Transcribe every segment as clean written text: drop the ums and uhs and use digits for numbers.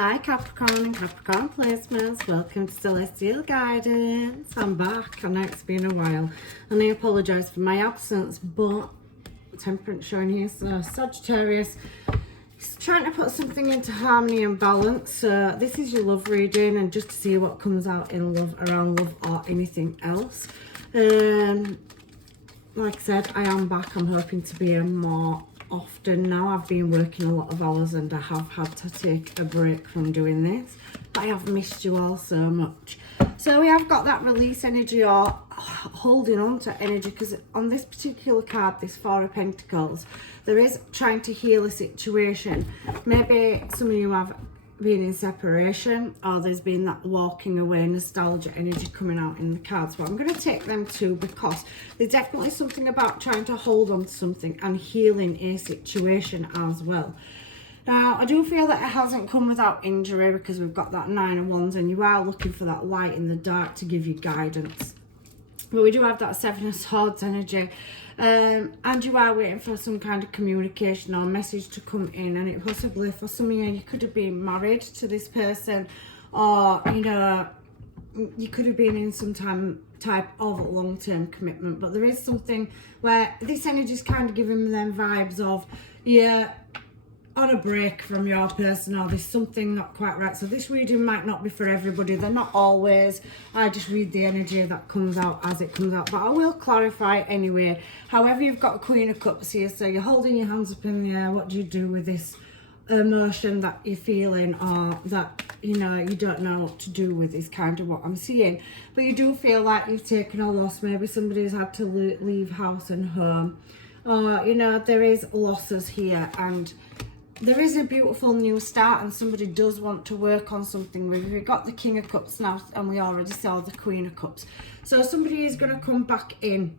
Hi Capricorn and Capricorn placements, welcome to Celestial Guidance. I'm back. I know it's been a while and I apologise for my absence, but temperance showing here, so Sagittarius is trying to put something into harmony and balance. So this is your love reading, and just to see what comes out in love, around love or anything else. Like I said, I am back. I'm hoping to be here more often now. I've been working a lot of hours and I have had to take a break from doing this, but I have missed you all so much. So we have got that release energy or holding on to energy, because on this particular card, this Four of Pentacles, there is trying to heal a situation. Maybe some of you have been in separation, or there's been that walking away nostalgia energy coming out in the cards, but I'm going to take them too, because there's definitely something about trying to hold on to something and healing a situation as well. Now I do feel that it hasn't come without injury, because we've got that Nine of Wands and you are looking for that light in the dark to give you guidance. But we do have that Seven of Swords energy, and you are waiting for some kind of communication or message to come in, and it possibly, for some of you, you could have been married to this person, or you know, you could have been in some type of long-term commitment. But there is something where this energy is kind of giving them vibes of, yeah, on a break from your person, or there's something not quite right. So this reading might not be for everybody. They're not always. I just read the energy that comes out as it comes out, but I will clarify anyway. However, you've got Queen of Cups here, so you're holding your hands up in the air. What do you do with this emotion that you're feeling, or that you know you don't know what to do with, is kind of what I'm seeing. But you do feel like you've taken a loss. Maybe somebody's had to leave house and home, or you know, there is losses here, and there is a beautiful new start, and somebody does want to work on something. We've got the King of Cups now, and we already saw the Queen of Cups. So somebody is going to come back in,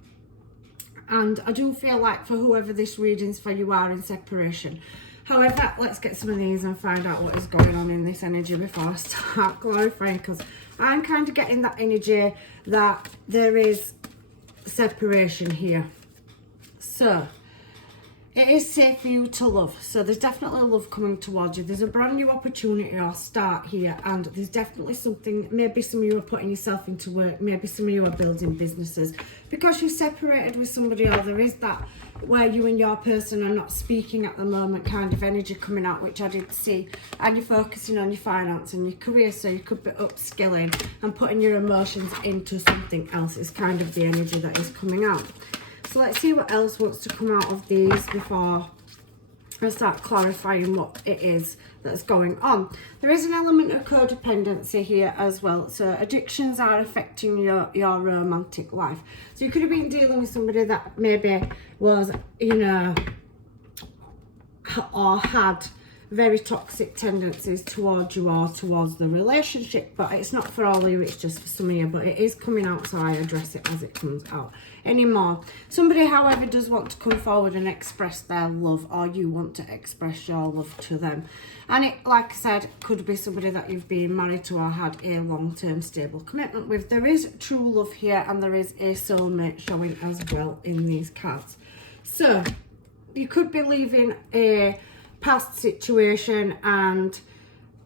and I do feel like for whoever this reading's for, you are in separation. However, let's get some of these and find out what is going on in this energy before I start clarifying, because I'm kind of getting that energy that there is separation here. So it is safe for you to love. So there's definitely love coming towards you. There's a brand new opportunity or start here, and there's definitely something. Maybe some of you are putting yourself into work. Maybe some of you are building businesses because you're separated with somebody, or there is that where you and your person are not speaking at the moment kind of energy coming out, which I did see. And you're focusing on your finance and your career, so you could be upskilling and putting your emotions into something else is kind of the energy that is coming out. So let's see what else wants to come out of these before I start clarifying what it is that's going on. There is an element of codependency here as well. So addictions are affecting your romantic life. So you could have been dealing with somebody that maybe was, you know, or had very toxic tendencies towards you or towards the relationship, but it's not for all of you, it's just for some of you. But it is coming out, so I address it as it comes out anymore. Somebody, however, does want to come forward and express their love, or you want to express your love to them, and it, like I said, could be somebody that you've been married to or had a long-term stable commitment with. There is true love here, and there is a soulmate showing as well in these cards. So you could be leaving a past situation, and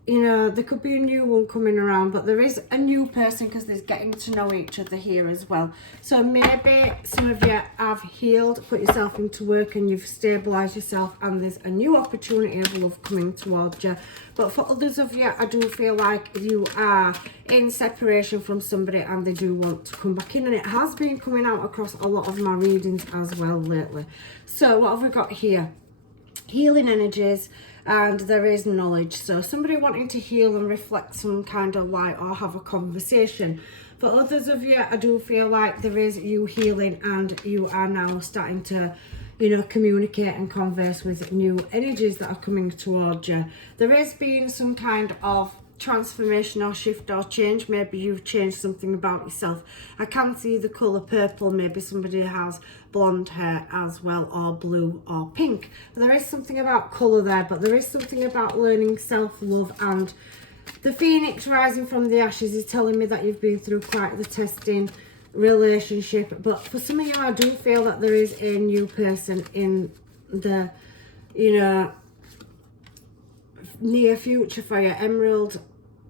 you know, there could be a new one coming around, but there is a new person, because there's getting to know each other here as well. So maybe some of you have healed, put yourself into work, and you've stabilized yourself, and there's a new opportunity of love coming towards you. But for others of you, I do feel like you are in separation from somebody and they do want to come back in, and it has been coming out across a lot of my readings as well lately. So what have we got here? Healing energies, and there is knowledge. So somebody wanting to heal and reflect some kind of light or have a conversation. For others of you, I do feel like there is you healing, and you are now starting to, you know, communicate and converse with new energies that are coming towards you. There is being some kind of transformation or shift or change. Maybe you've changed something about yourself. I can see the colour purple. Maybe somebody has blonde hair as well, or blue or pink. But there is something about colour there, but there is something about learning self-love, and the phoenix rising from the ashes is telling me that you've been through quite the testing relationship. But for some of you, I do feel that there is a new person in the, you know, near future for you. Emerald,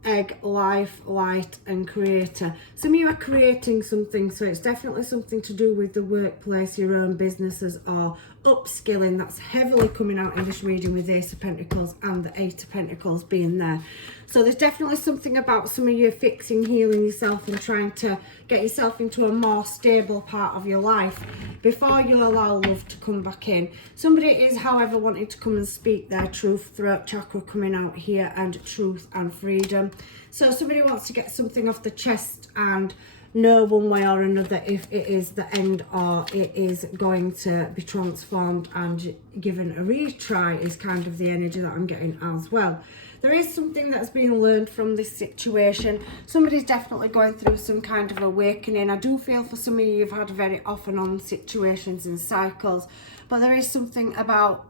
egg, life, light and creator. Some of you are creating something, so it's definitely something to do with the workplace, your own businesses, or upskilling. That's heavily coming out in this reading with Ace of Pentacles and the Eight of Pentacles being there. So there's definitely something about some of you fixing, healing yourself and trying to get yourself into a more stable part of your life before you allow love to come back in. Somebody is, however, wanting to come and speak their truth. Throat chakra coming out here, and truth and freedom. So somebody wants to get something off the chest and know one way or another if it is the end or it is going to be transformed and given a retry, is kind of the energy that I'm getting as well. There is something that's being learned from this situation. Somebody's definitely going through some kind of awakening. I do feel for some of you, you've had very off and on situations and cycles, but there is something about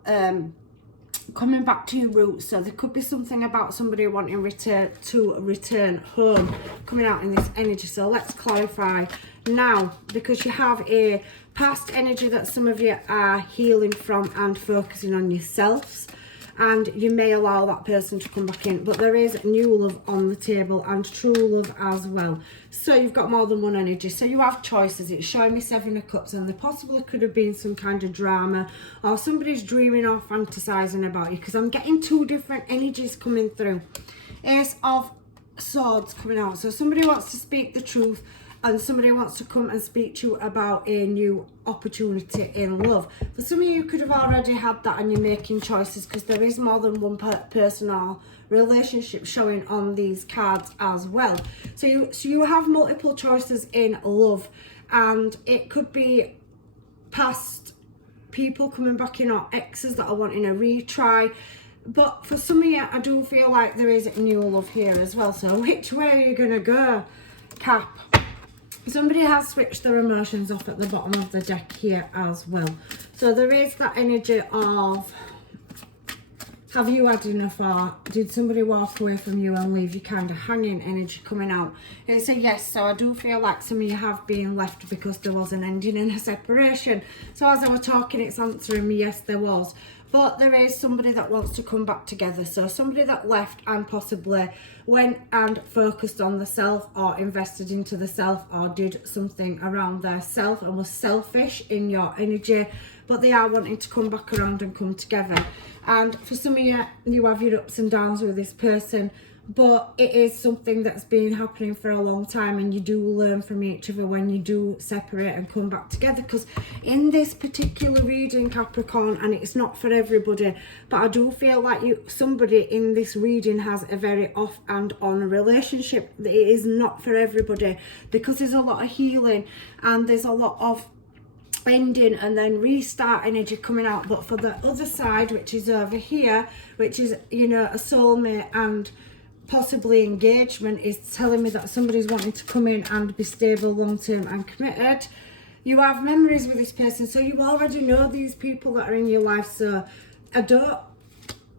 coming back to your roots. So there could be something about somebody wanting to return home coming out in this energy. So let's clarify now, because you have a past energy that some of you are healing from and focusing on yourselves, and you may allow that person to come back in, but there is new love on the table and true love as well. So you've got more than one energy, so you have choices. It's showing me Seven of Cups, and there possibly could have been some kind of drama, or somebody's dreaming or fantasizing about you, because I'm getting two different energies coming through. Ace of Swords coming out, so somebody wants to speak the truth and somebody wants to come and speak to you about a new opportunity in love. For some of you could have already had that and you're making choices, because there is more than one person or relationship showing on these cards as well. So you have multiple choices in love, and it could be past people coming back in, or exes that are wanting a retry. But for some of you, I do feel like there is new love here as well. So which way are you going to go, Cap? Somebody has switched their emotions off at the bottom of the deck here as well. So there is that energy of, have you had enough, or did somebody walk away from you and leave you kind of hanging energy coming out? It's a yes. So I do feel like some of you have been left because there was an ending and a separation. So as I was talking, it's answering me, yes, there was. But there is somebody that wants to come back together. So somebody that left and possibly went and focused on the self, or invested into the self, or did something around their self and was selfish in your energy. But they are wanting to come back around and come together. And for some of you, you have your ups and downs with this person, but it is something that's been happening for a long time, and you do learn from each other when you do separate and come back together. Because in this particular reading, Capricorn, and it's not for everybody, but I do feel like somebody in this reading has a very off and on relationship. It is not for everybody, because there's a lot of healing and there's a lot of ending and then restart energy coming out. But for the other side, which is over here, which is, you know, a soulmate and possibly engagement, is telling me that somebody's wanting to come in and be stable, long-term and committed. You have memories with this person, so you already know these people that are in your life. So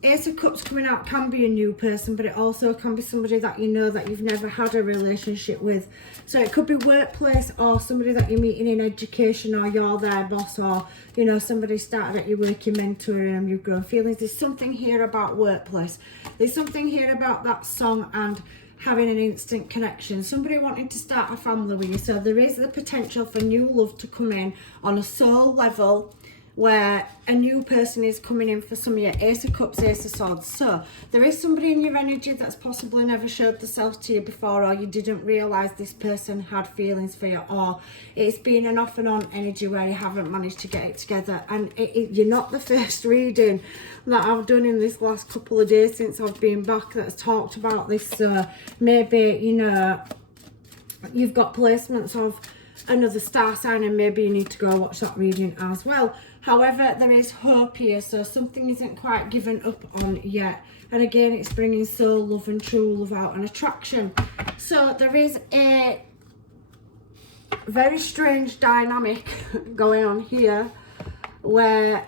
Ace of Cups coming out can be a new person, but it also can be somebody that you know that you've never had a relationship with. So it could be workplace, or somebody that you're meeting in education, or you're their boss, or, you know, somebody started at your work, you're mentoring them, you've grown feelings. There's something here about workplace. There's something here about that song and having an instant connection. Somebody wanting to start a family with you. So there is the potential for new love to come in on a soul level, where a new person is coming in for some of your Ace of Cups, Ace of Swords. So there is somebody in your energy that's possibly never showed themselves to you before, or you didn't realise this person had feelings for you, or it's been an off and on energy where you haven't managed to get it together. And you're not the first reading that I've done in this last couple of days since I've been back that's talked about this. So maybe, you know, you've got placements of another star sign, and maybe you need to go watch that reading as well. However, there is hope here, so something isn't quite given up on yet. And again, it's bringing soul love and true love out, and attraction. So there is a very strange dynamic going on here, where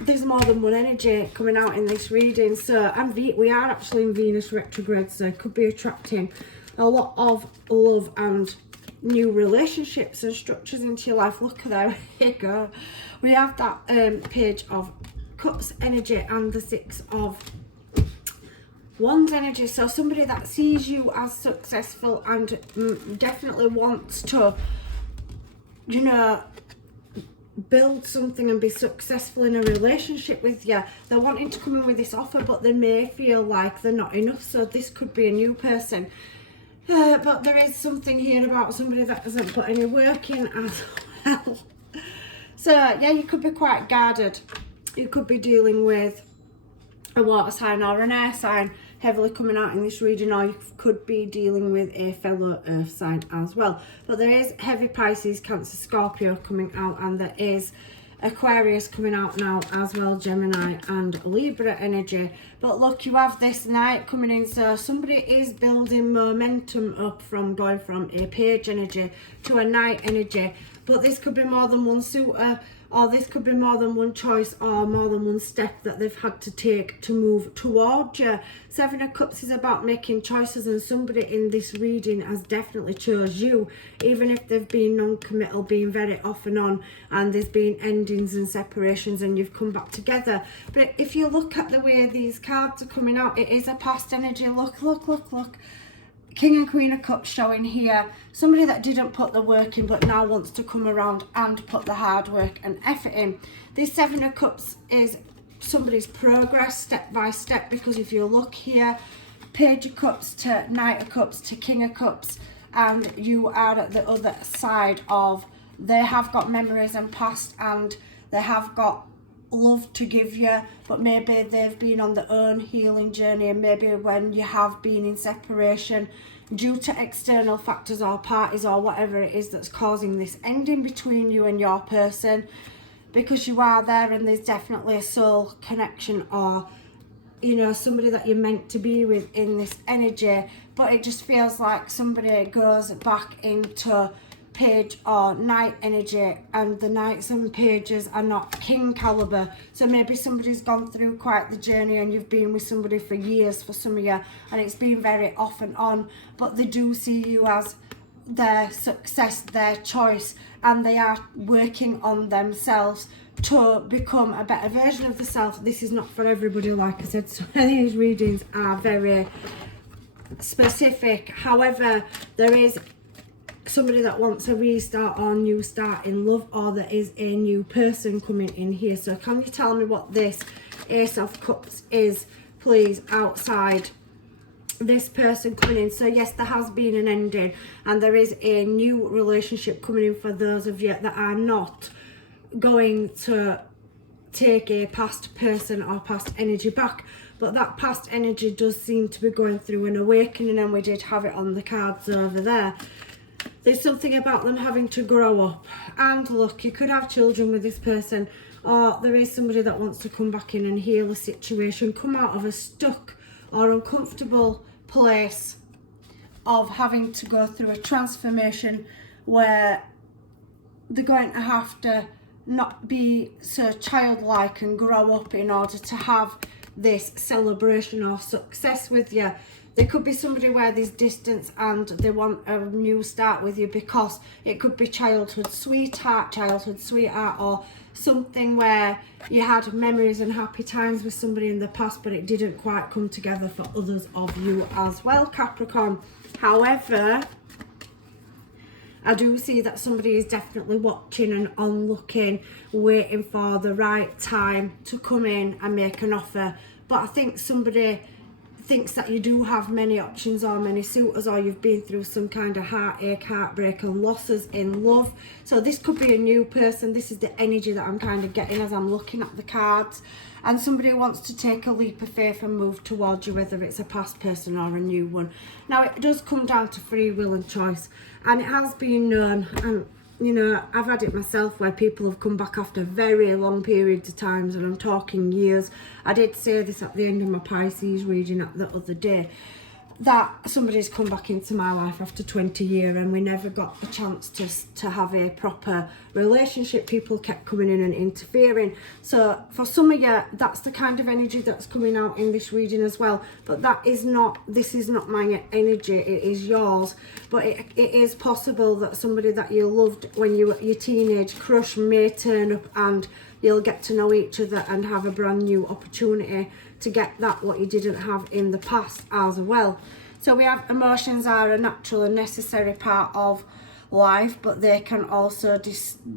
there's more than one energy coming out in this reading. So we are actually in Venus retrograde, so it could be attracting a lot of love and new relationships and structures into your life. Look at there, here you go. We have that Page of Cups energy and the Six of Wands energy, so somebody that sees you as successful and definitely wants to, you know, build something and be successful in a relationship with you. They're wanting to come in with this offer, but they may feel like they're not enough, so this could be a new person. But there is something here about somebody that hasn't put any work in as well. So yeah, you could be quite guarded. You could be dealing with a water sign or an air sign heavily coming out in this reading, or you could be dealing with a fellow earth sign as well. But there is heavy Pisces, Cancer, Scorpio coming out, and there is Aquarius coming out now as well, Gemini and Libra energy. But look, you have this Knight coming in, so somebody is building momentum up from going from a Page energy to a Knight energy. But this could be more than one suitor, or this could be more than one choice, or more than one step that they've had to take to move towards you. Seven of Cups is about making choices, and somebody in this reading has definitely chose you, even if they've been non-committal, being very off and on, and there's been endings and separations and you've come back together. But if you look at the way these cards are coming out, it is a past energy. Look, look, look, look. King and Queen of Cups showing here. Somebody that didn't put the work in but now wants to come around and put the hard work and effort in. This Seven of Cups is somebody's progress step by step, because if you look here, Page of Cups to Knight of Cups to King of Cups, and you are at the other side of, they have got memories and past, and they have got love to give you, but maybe they've been on their own healing journey, and maybe when you have been in separation due to external factors or parties or whatever it is that's causing this ending between you and your person, because you are there and there's definitely a soul connection, or you know, somebody that you're meant to be with in this energy. But it just feels like somebody goes back into Page or Knight energy, and the Knights and Pages are not King caliber, so maybe somebody's gone through quite the journey and you've been with somebody for years, for some of you, and it's been very off and on, but they do see you as their success, their choice, and they are working on themselves to become a better version of themselves. This is not for everybody, like I said, so these readings are very specific. However, there is somebody that wants a restart or new start in love, or there is a new person coming in here. So can you tell me what this Ace of Cups is, please, outside this person coming in? So yes, there has been an ending, and there is a new relationship coming in for those of you that are not going to take a past person or past energy back. But that past energy does seem to be going through an awakening, and we did have it on the cards over there. There's something about them having to grow up, and look, you could have children with this person, or there is somebody that wants to come back in and heal a situation, come out of a stuck or uncomfortable place of having to go through a transformation where they're going to have to not be so childlike and grow up in order to have this celebration or success with you. There could be somebody where there's distance and they want a new start with you, because it could be childhood sweetheart, or something where you had memories and happy times with somebody in the past, but it didn't quite come together for others of you as well, Capricorn. However, I do see that somebody is definitely watching and on looking, waiting for the right time to come in and make an offer. But I think somebody thinks that you do have many options or many suitors, or you've been through some kind of heartache, heartbreak and losses in love. So this could be a new person. This is the energy that I'm kind of getting as I'm looking at the cards. And somebody wants to take a leap of faith and move towards you, whether it's a past person or a new one. Now, it does come down to free will and choice, and it has been known, and you know, I've had it myself where people have come back after very long periods of times, and I'm talking years. I did say this at the end of my Pisces reading the other day, that somebody's come back into my life after 20 years and we never got the chance to have a proper relationship. People kept coming in and interfering. So for some of you, that's the kind of energy that's coming out in this reading as well. But this is not my energy, it is yours. But it is possible that somebody that you loved when you were your teenage crush may turn up, and you'll get to know each other and have a brand new opportunity to get that what you didn't have in the past as well. So we have emotions are a natural and necessary part of life, but they can also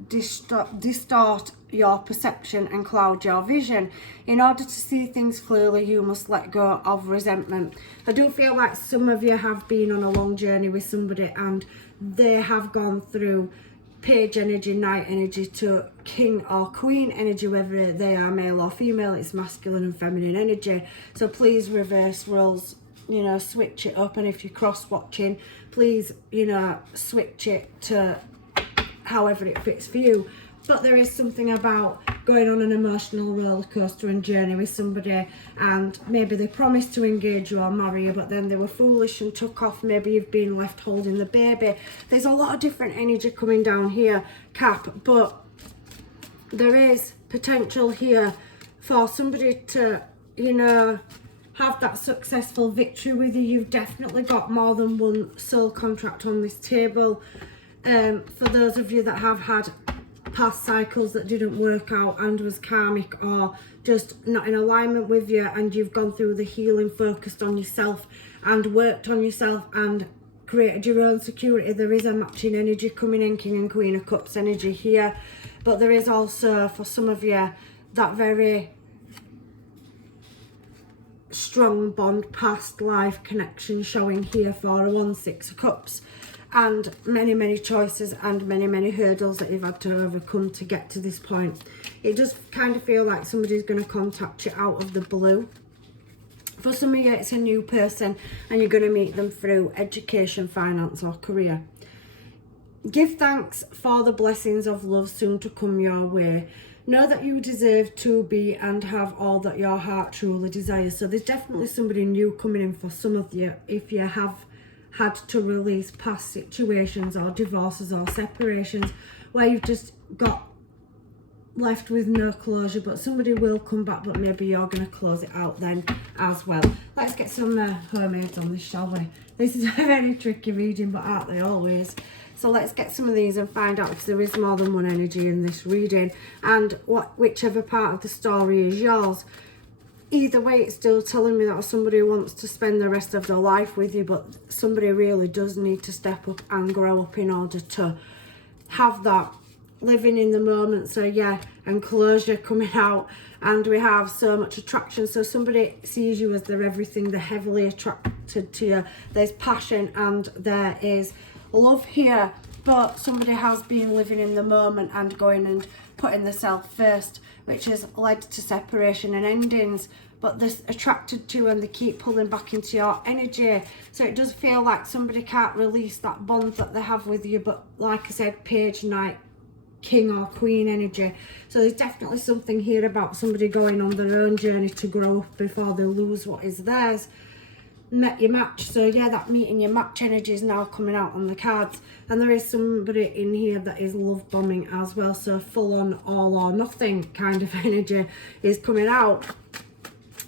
distort your perception and cloud your vision. In order to see things clearly, you must let go of resentment. I do feel like some of you have been on a long journey with somebody and they have gone through page energy, knight energy to king or queen energy, whether they are male or female. It's masculine and feminine energy. So please reverse roles, you know, switch it up. And if you're cross watching, please, you know, switch it to however it fits for you. But there is something about going on an emotional roller coaster and journey with somebody, and maybe they promised to engage you or marry you, but then they were foolish and took off. Maybe you've been left holding the baby. There's a lot of different energy coming down here, Cap, but there is potential here for somebody to, you know, have that successful victory with you. You've definitely got more than one soul contract on this table. For those of you that have had past cycles that didn't work out and was karmic or just not in alignment with you, and you've gone through the healing, focused on yourself and worked on yourself and created your own security, there is a matching energy coming in, King and Queen of Cups energy here. But there is also, for some of you, that very strong bond, past life connection showing here for a 1-6 of Cups. And many choices and many hurdles that you've had to overcome to get to this point. It does kind of feel like somebody's going to contact you out of the blue. For some of you, it's a new person and you're going to meet them through education, finance or career. Give thanks for the blessings of love soon to come your way. Know that you deserve to be and have all that your heart truly desires. So there's definitely somebody new coming in for some of you if you have had to release past situations or divorces or separations where you've just got left with no closure, but somebody will come back, but maybe you're going to close it out then as well. Let's get some mermaids on this, shall we? This is a very tricky reading, but aren't they always? So let's get some of these and find out if there is more than one energy in this reading and whichever part of the story is yours. Either way, it's still telling me that somebody wants to spend the rest of their life with you, but somebody really does need to step up and grow up in order to have that living in the moment. So yeah, and closure coming out, and we have so much attraction. So somebody sees you as their everything, they're heavily attracted to you. There's passion and there is love here, but somebody has been living in the moment and going and putting the self first, which has led to separation and endings. But they're attracted to and they keep pulling back into your energy. So it does feel like somebody can't release that bond that they have with you. But like I said, page, knight, king or queen energy. So there's definitely something here about somebody going on their own journey to grow up before they lose what is theirs. Met your match. So yeah, that meeting your match energy is now coming out on the cards. And there is somebody in here that is love bombing as well. So full on all or nothing kind of energy is coming out.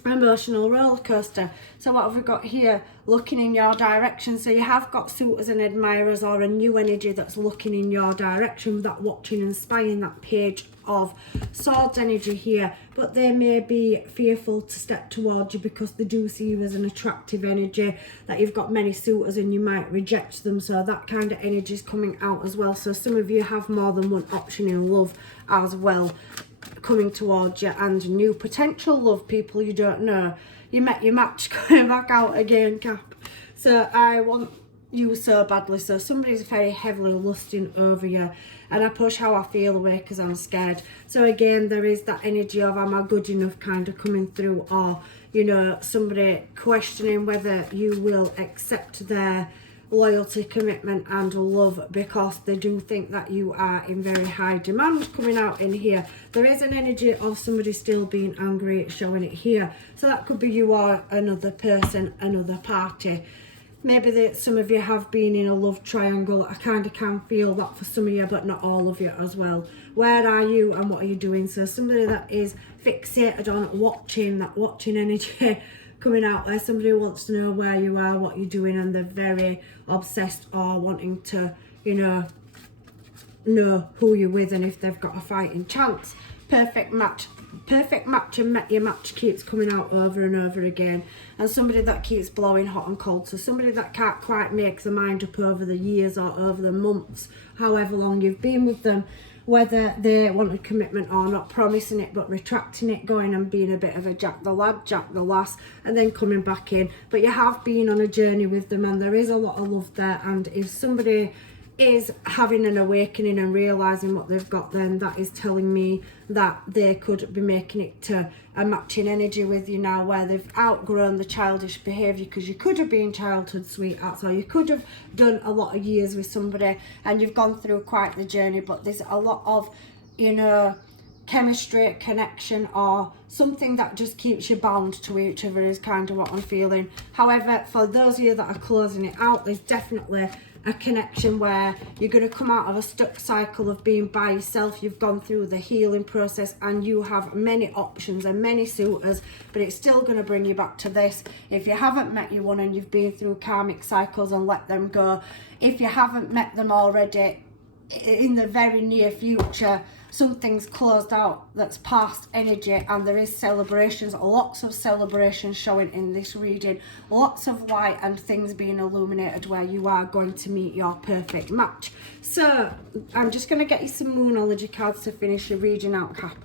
Emotional roller coaster. So what have we got here? Looking in your direction. So you have got suitors and admirers or a new energy that's looking in your direction, that watching and spying, that page of swords energy here. But they may be fearful to step towards you because they do see you as an attractive energy, that you've got many suitors and you might reject them. So that kind of energy is coming out as well. So some of you have more than one option in love as well coming towards you, and new potential love, people you don't know. You met your match coming back out again, Cap. So I want you so badly. So somebody's very heavily lusting over you, and I push how I feel away because I'm scared. So again, there is that energy of am I good enough kind of coming through, or you know, somebody questioning whether you will accept their loyalty, commitment and love because they do think that you are in very high demand coming out in here. There is an energy of somebody still being angry, showing it here. So that could be you or another person, another party. Maybe some of you have been in a love triangle. I kind of can feel that for some of you, but not all of you as well. Where are you and what are you doing? So somebody that is fixated on watching, that watching energy coming out there. Somebody wants to know where you are, what you're doing, and they're very obsessed or wanting to, you know who you're with and if they've got a fighting chance. Perfect match. perfect match and met your match keeps coming out over and over again, and somebody that keeps blowing hot and cold. So somebody that can't quite make their mind up over the years or over the months, however long you've been with them, whether they wanted commitment or not, promising it but retracting it, going and being a bit of a Jack the lad, Jack the lass, and then coming back in. But you have been on a journey with them, and there is a lot of love there. And if somebody is having an awakening and realizing what they've got, then that is telling me that they could be making it to a matching energy with you now, where they've outgrown the childish behavior, because you could have been childhood sweethearts, or you could have done a lot of years with somebody and you've gone through quite the journey, but there's a lot of, you know, chemistry, connection, or something that just keeps you bound to each other is kind of what I'm feeling. However, for those of you that are closing it out, there's definitely a connection where you're going to come out of a stuck cycle of being by yourself. You've gone through the healing process and you have many options and many suitors, but it's still going to bring you back to this. If you haven't met your one and you've been through karmic cycles and let them go, if you haven't met them already, in the very near future, something's closed out that's past energy, and there is celebrations, lots of celebrations showing in this reading, lots of light and things being illuminated where you are going to meet your perfect match. So I'm just going to get you some Moonology cards to finish your reading out, Cap.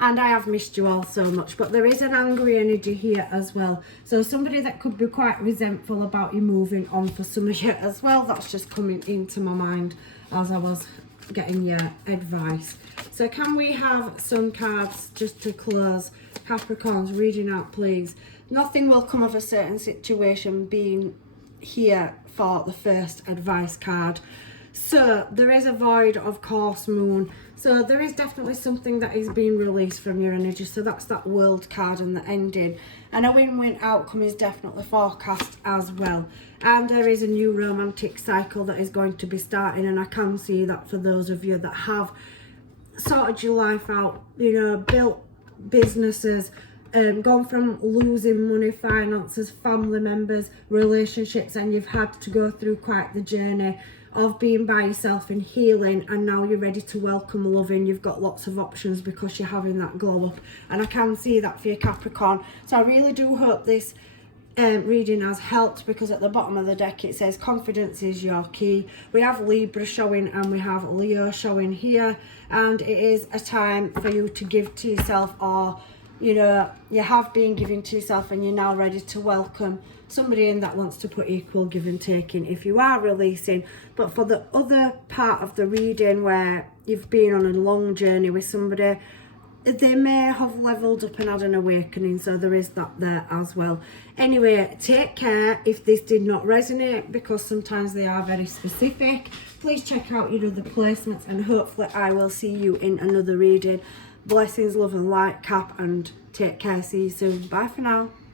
And I have missed you all so much, but there is an angry energy here as well. So somebody that could be quite resentful about you moving on for some of you as well. That's just coming into my mind as I was getting your advice. So can we have some cards just to close Capricorn's reading out, please? Nothing will come of a certain situation being here for the first advice card. So there is a void, of course, moon. So there is definitely something that is being released from your energy. So that's that world card and the ending. And a win-win outcome is definitely forecast as well. And there is a new romantic cycle that is going to be starting. And I can see that for those of you that have sorted your life out, you know, built businesses, gone from losing money, finances, family members, relationships, and you've had to go through quite the journey of being by yourself and healing, and now you're ready to welcome love in. You've got lots of options because you're having that glow up, and I can see that for your Capricorn. So I really do hope this reading has helped, because at the bottom of the deck it says confidence is your key. We have Libra showing and we have Leo showing here, and it is a time for you to give to yourself, or you know, you have been giving to yourself and you're now ready to welcome somebody in that wants to put equal give and take in if you are releasing. But for the other part of the reading where you've been on a long journey with somebody, they may have leveled up and had an awakening, so there is that there as well. Anyway, take care if this did not resonate, because sometimes they are very specific. Please check out your other placements, and hopefully I will see you in another reading. Blessings, love and light, Cap, and take care. See you soon. Bye for now.